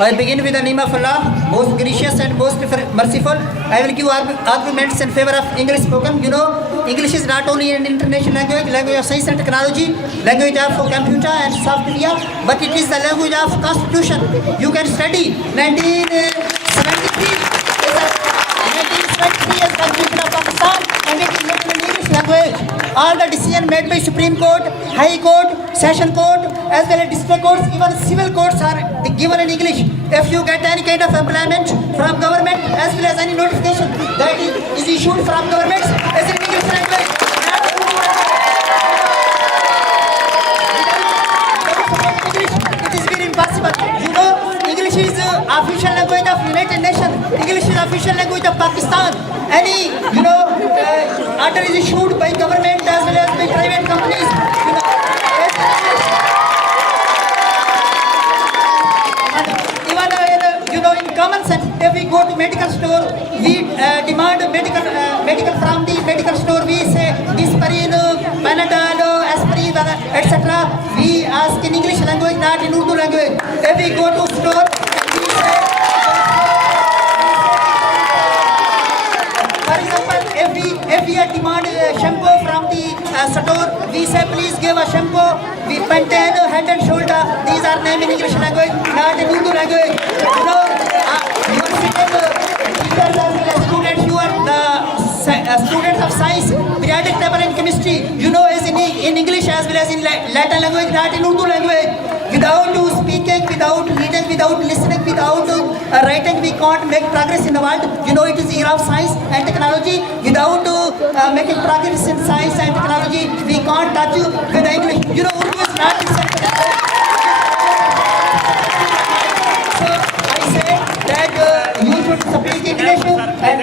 I begin with the name of Allah, most gracious and most merciful. I will give arguments in favor of English spoken. You know, English is not only an international language, language of science and technology, language of computer and software, but it is the language of constitution. You can study 1973 is Constitution of Pakistan and it is written in English language. All the decisions made by Supreme Court, High Court, Session Court, as well as district courts, even civil courts are given in English. If you get any kind of employment from government, as well as any notification that is issued from government, is in English language. It is very impossible. You know, English is official language of United Nations. English is official language of Pakistan. Any, order is issued by government as well as by private companies. In common sense, if we go to medical store, we demand medical from the medical store. We say Disprin, Panadol, Aspirin, etc. We ask in English language, not in Urdu language. If we go to store, we say, for example, if we demand shampoo from the store, we say please give a shampoo. We maintain head and shoulder. These are named in English language, not in Urdu language. You are students, you are the students of science, periodic table and chemistry. You know, as in English as well as in Latin language, not in Urdu language. Without speaking, without reading, without listening, without writing, we can't make progress in the world. You know, it is era of science and technology. Without making progress in science and technology, we can't touch with the English. You know, Urdu is not accepted. So I say that you should speak English and